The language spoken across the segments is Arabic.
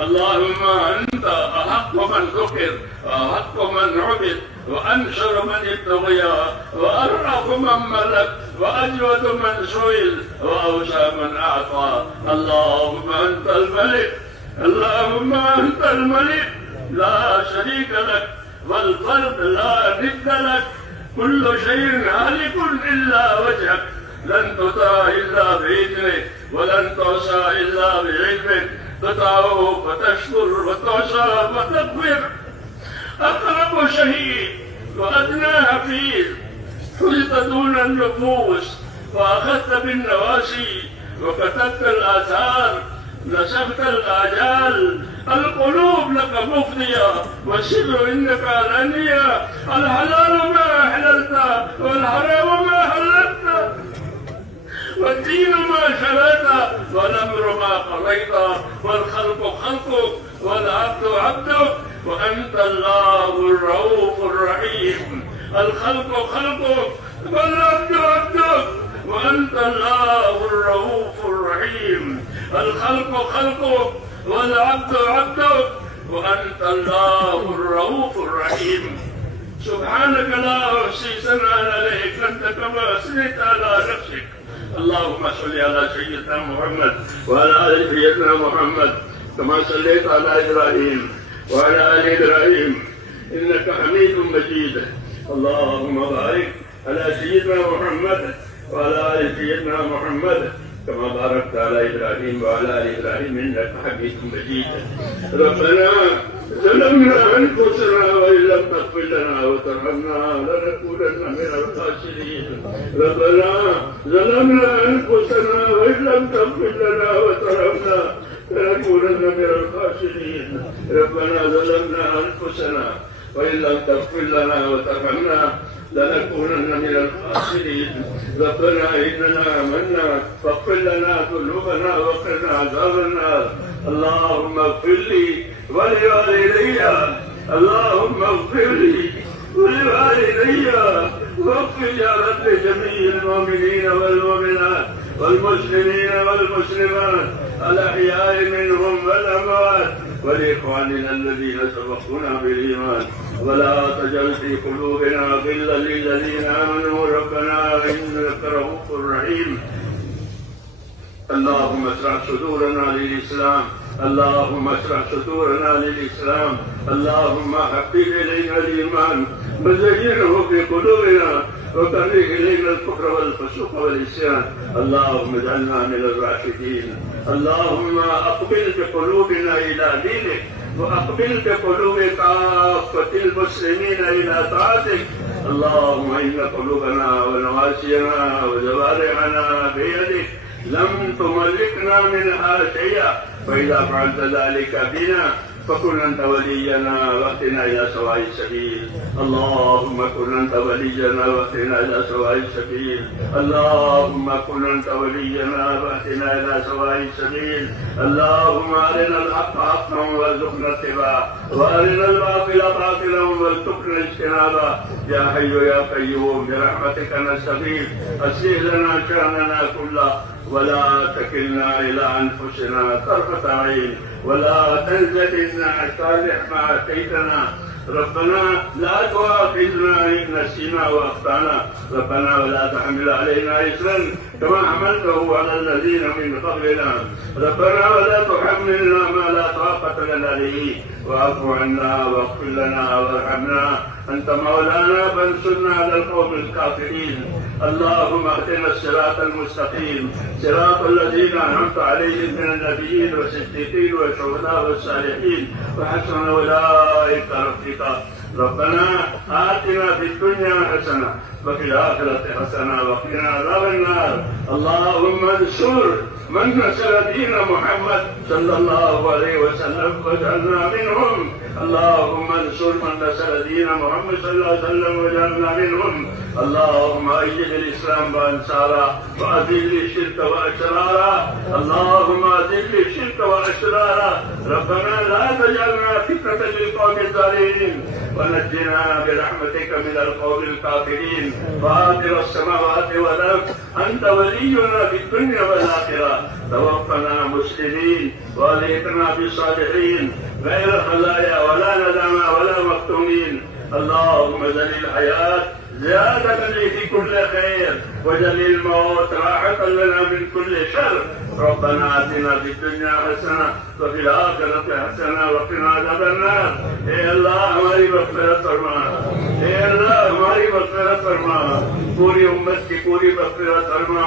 اللهم أنت أحق من ذكر وأحق من عبد وأنشر من ابتغي وأرأف من ملك وأجود من سئل وأوسع من أعطى. اللهم أنت الملك، اللهم أنت الملك لا شريك لك والفرد لا ند لك، كل شيء هالك إلا وجهك، لن تطاع إلا بإذنك ولن تعصى إلا بعلمك، تطاع فتشكر وتعصى وتغفر. أقرب شهيد وأدنى حفيظ، حلت دون النفوس وأخذت بالنواسي وكتبت الآثار، نسخت الآجال، القلوب لك مفضية والسر إنك علانية، الحلال ما أحللت والحرام ما حللت، والدين ما شرعت والأمر ما قضيت، والخلق خلقك والعبد عبدك، وأنت الله الرؤوف الرحيم. الخلق خلقك والعبد عبدك، وأنت الله الرؤوف الرحيم. الخلق خلقك والعبد عبدك، وأنت الله الرؤوف الرحيم. سبحانك لا أحصي ثناء عليك أنت كما أثنيت على نفسك. اللهم صل على سيدنا محمد وعلى آل سيدنا محمد كما صليت على إبراهيم وعلى آل إبراهيم إنك حميد مجيد. اللهم بارك على سيدنا محمد وعلى آل سيدنا محمد كما باركت على إبراهيم وعلى آل إبراهيم إنك حميد مجيد. ربنا ظلمنا أنفسنا وإن لم تغفر لنا وترحمنا لنكونن من الخاسرين. ربنا ظلمنا أنفسنا وإن لم تغفر لنا وترحمنا لنكونن من الخاسرين. ربنا ظلمنا أنفسنا وإن لم تغفر لنا وترحمنا لنكونن من الخاسرين. ربنا إننا آمنا فاغفر لنا ذنوبنا وقنا عذاب النار. اللهم اغفر لي ولوالدي، اللهم اغفر لي ولوالدي، واغفر يا رب جميع المؤمنين والمؤمنات والمسلمين والمسلمات الأحياء منهم والأموات، ولإخواننا الذين سبقونا بالإيمان، ولا تجعل في قلوبنا غلا للذين آمنوا ربنا إنك رؤوف رحيم. اللهم اشرح صدورنا للإسلام، اللهم اشرح صدورنا للإسلام. اللهم حبب إلينا الإيمان وزينه في قلوبنا وكره إلينا الكفر والفسوق والعصيان. اللهم اجعلنا من الراشدين. اللهم أقبل بقلوبنا إلى دينك، وأقبل بقلوب كافة المسلمين إلى طاعتك. اللهم إن قلوبنا ونواسينا وجوارحنا بيدك، لم تملكنا منها شيئا، فإذا فعلت ذلك بنا فكن أنت ولينا واهدنا إلى سواء السبيل. اللهم كن أنت ولينا واهدنا إلى سواء السبيل. اللهم كن أنت ولينا واهدنا إلى سواء السبيل. اللهم أرنا الحق حقا وارزقنا اتباعه، وأرنا الباطل باطلا وارزقنا اجتنابه. يا حي يا قيوم برحمتك نستغيث، أصلح لنا شأننا كله ولا تكلنا إلى أنفسنا طرفة عين، ولا تنزلنا صالح ما أتيتنا. ربنا لا تؤاخذنا إن نسينا وأخطأنا، ربنا ولا تحمل علينا إصرا كما حملته على الذين من قبلنا، ربنا ولا تحملنا ما لا طاقة لنا به، واعف عنا واغفر لنا وارحمنا، أنت مولانا فانصرنا على القوم الكافرين. اللهم اهدنا الصراط المستقيم، صراط الذين أنعمت عليهم من النبيين والصديقين والشهداء والصالحين وحسن أولئك رفيقا. ربنا آتنا في الدنيا حسنة وفي الآخرة حسنة وقنا عذاب النار. اللهم انصر من نصر دين محمد صلى الله عليه وسلم واجعلنا منهم. اللهم انصر من نصر دين محمد صلى الله عليه وسلم واجعلنا منهم. اللهم أيد الإسلام وأنصاره وأذل الشرك وأشراره. اللهم أذل الشرك وأشراره. ربنا لا تجعلنا فتنة للقوم الظالمين، ونجنا برحمتك من القوم الكافرين. فاطر السماوات والأرض أنت ولينا في الدنيا والآخرة، توفنا مسلمين والحقنا بالصالحين غير خزايا ولا ندامى ولا مفتونين. اللهم اجعل الحياة زيادة لي في كل خير واجعل الموت راحة لنا من كل شر. ربنا آتنا في الدنيا حسنة وفي الآخرة حسنة وقنا عذاب النار. اے اللہ ہماری مغفرت فرما، اے اللہ ہماری مغفرت فرما، پوری امت کی پوری مغفرت فرما،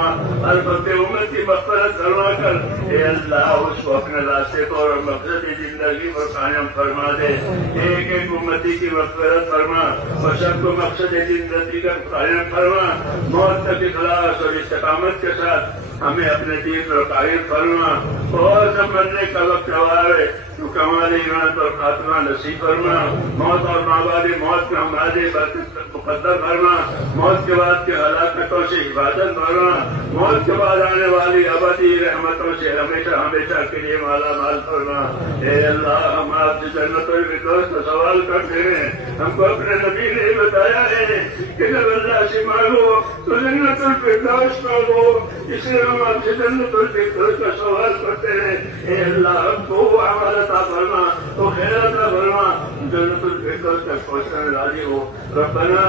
البتہ امت کی مغفرت فرما کر اے اللہ اس کو اپنے راستے کو اور مقصد زندگی پر قائم فرما دے. ایک ایک امتی کی مغفرت فرما اور سب کو مقصد زندگی کا قائم فرما. موت تک اخلاص اور استقامت کے ساتھ ہمیں اپنے دین پر قائم فرما. اور جب مرنے کا وقت آئے تو کمال ایمان اور خاتمہ نصیب فرما. موت اور مابعد موت میں ہمارے مقدر فرما. موت کے بعد کے ہلاکتوں سے حفاظت فرما. موت کے بعد آنے والی ابدی رحمتوں سے ہمیشہ ہمیشہ کے لیے مالا مال فرما. اے اللہ ہم آپ سے جنت الفردوس کا سوال کرتے ہیں. ہم کو اپنے نبی نے بتایا ہے کہ جب اللہ سے مانگو تو جنت الفردوس مانگو، اس لیے ہم آپ سے جنت الفردوس کا سوال کرتے ہیں. اے اللہ ہم کو وہ عمل عطا فرما، تو خیر عطا فرما، جنت الفردوس تک پہنچنے راضی ہو. ربنا